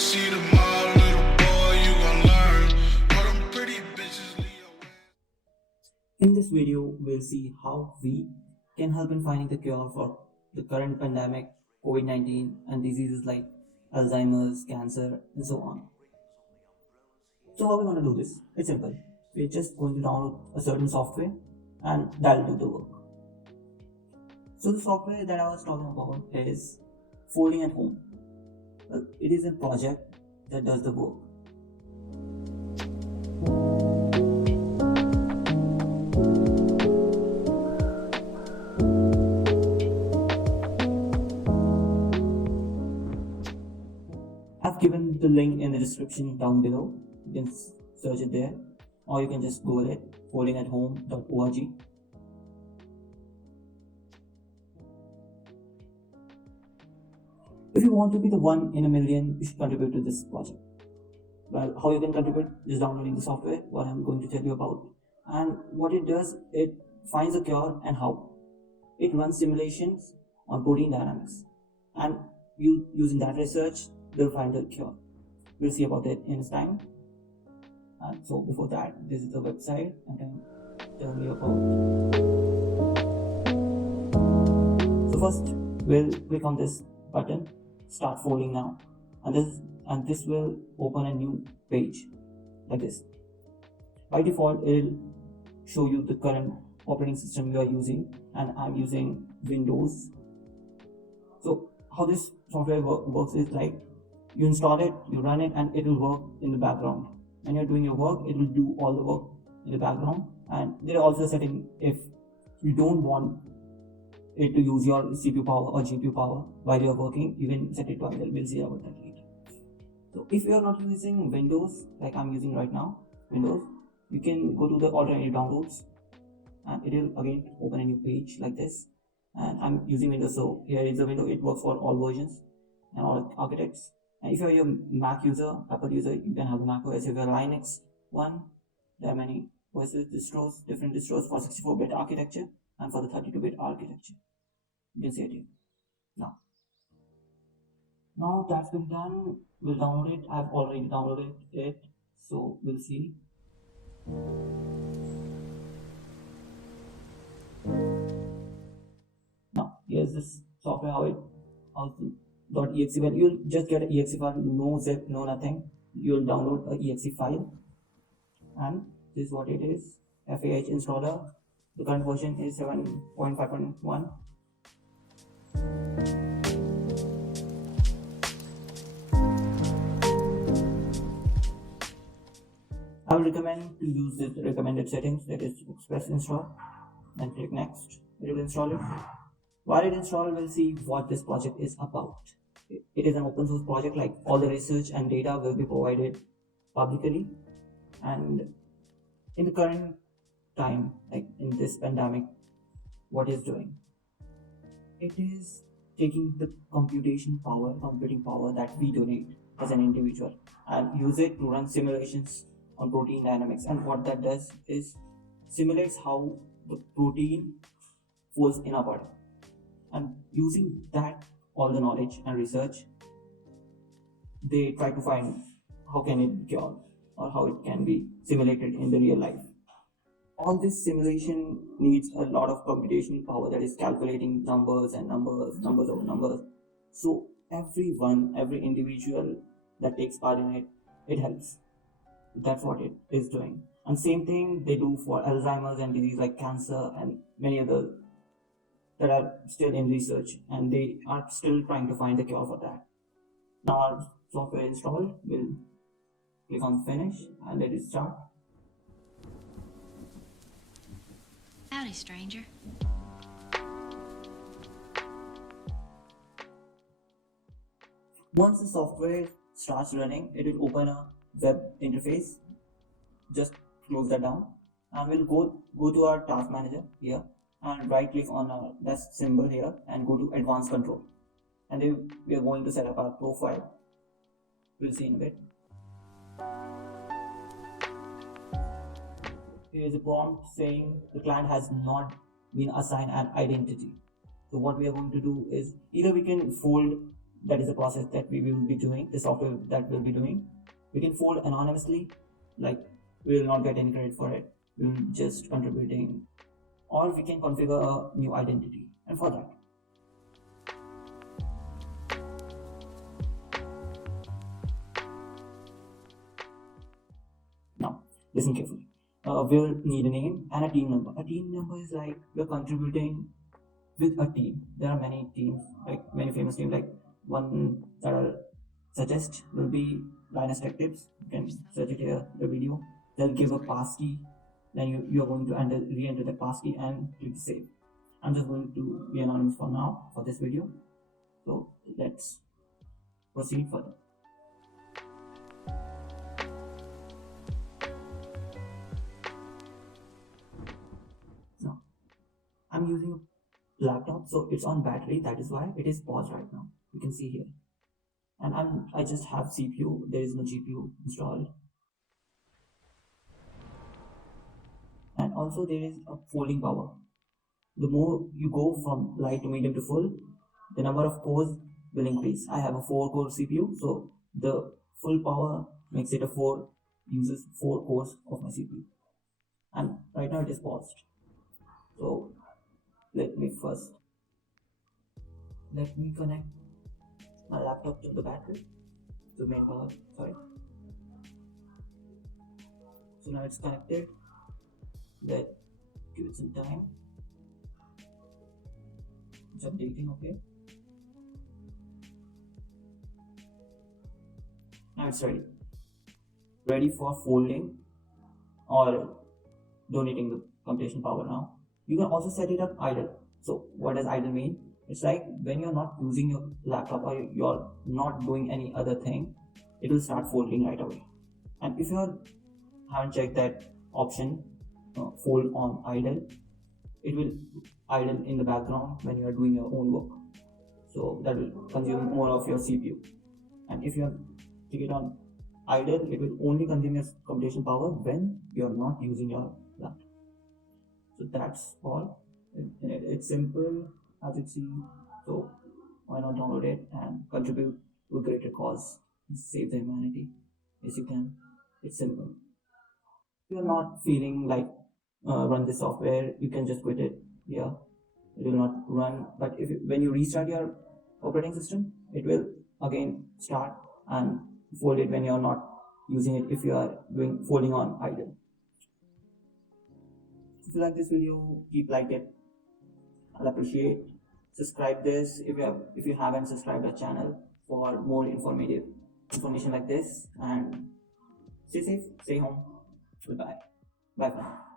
see the mall, little boy, you gon' learn. All them pretty bitches leave your ass. In this video, we'll see how we can help in finding the cure for the current pandemic, COVID-19, and diseases like Alzheimer's, cancer, and so on. So how are we going to do this? It's simple. We're just going to download a certain software and that'll do the work. So the software that I was talking about is Folding at Home. Well, it is a project that does the work. I've given the link in the description down below. You can search it there, or you can just Google it, foldingathome.org. If you want to be the one in a million, you should contribute to this project. Well, how you can contribute is downloading the software, what I'm going to tell you about. And what it does, it finds a cure and how. It runs simulations on protein dynamics. And using that research, they'll find the cure. We'll see about it in time. And so before that, this is the website I'm going to tell you about. So first, we'll click on this button, start folding now, and this will open a new page like this. By default, it'll show you the current operating system you are using, and I'm using Windows. So how this software works is like you install it, you run it, and it will work in the background. When you're doing your work, it will do all the work in the background. And there are also settings if you don't want it to use your CPU power or GPU power while you're working, you can set it to idle. We'll see about that later. So if you're not using Windows, like I'm using right now, Windows, you can go to the alternative downloads and it will again open a new page like this. And I'm using Windows, so here is the window. It works for all versions and all architects. And if you're a Mac user, Apple user, you can have Mac OS. If you're Linux one, there are many OSs, distros, different distros for 64-bit architecture and for the 32-bit architecture. You can see it here. Now that's been done, we'll download it. I've already downloaded it, so we'll see. Now here's this software, how .exe. Well, you'll just get an exe file, no zip, no nothing. You'll download a exe file, and this is what it is. FAH installer. The current version is 7.5.1. I would recommend to use the recommended settings, that is express install, and click next. It will install it. While it installs, we'll see what this project is about. It is an open source project, like all the research and data will be provided publicly. And in the current time, like in this pandemic, what it's doing, it is taking the computing power that we donate as an individual and use it to run simulations on protein dynamics. And what that does is simulates how the protein folds in our body. And using that, all the knowledge and research, they try to find how can it be cured or how it can be simulated in the real life. All this simulation needs a lot of computational power, that is calculating numbers and numbers over numbers. So every individual that takes part in it, it helps. That's what it is doing. And same thing they do for Alzheimer's and disease like cancer and many other that are still in research, and they are still trying to find the cure for that. Now our software installed, we'll click on finish and let it start. Howdy, stranger. Once the software starts running, it will open a web interface. Just close that down, and we'll go to our task manager here and right click on our desk symbol here and go to advanced control, and then we are going to set up our profile. We'll see in a bit. Here is a prompt saying the client has not been assigned an identity. So what we are going to do is either we can fold that is the process that we will be doing, the software that we'll be doing. We can fold anonymously, like we will not get any credit for it, we'll just contributing, or we can configure a new identity. And for that, now listen carefully. We'll need a name and a team number. A team number is like we're contributing with a team. There are many teams, like many famous teams, like one that I'll suggest will be Linus Tech Tips. You can search it here, the video. They'll give a passkey, then you are going to re-enter the passkey and click save. I'm just going to be anonymous for now for this video. So let's proceed further. Now, I'm using a laptop, so it's on battery. That is why it is paused right now. You can see here. And I just have CPU. There is no GPU installed. And also there is a folding power. The more you go from light to medium to full, the number of cores will increase. I have a 4-core CPU, so the full power makes it uses 4 cores of my CPU. And right now it is paused. So let me connect my laptop to the battery, to main power, sorry. So now it's connected. Give it some time. It's updating, okay. Now it's ready for folding or donating the computation power. Now you can also set it up idle. So what does idle mean? It's like when you're not using your laptop or you're not doing any other thing, it will start folding right away. And if you haven't checked that option, fold on idle, it will idle in the background when you are doing your own work, so that will consume more of your CPU. And if you take it on idle, it will only consume your computation power when you are not using your laptop. So that's all. It's simple as it seems, so why not download it and contribute to a greater cause and save the humanity? Yes, you can. It's simple. If you're not feeling like run this software, you can just quit it. Yeah, it will not run, but when you restart your operating system, it will again start and fold it when you're not using it, if you are doing folding on idle. If you like this video, keep like it. I'll appreciate. Subscribe this if you haven't subscribed our channel for more information like this, and stay safe, stay home. Goodbye. Bye for now.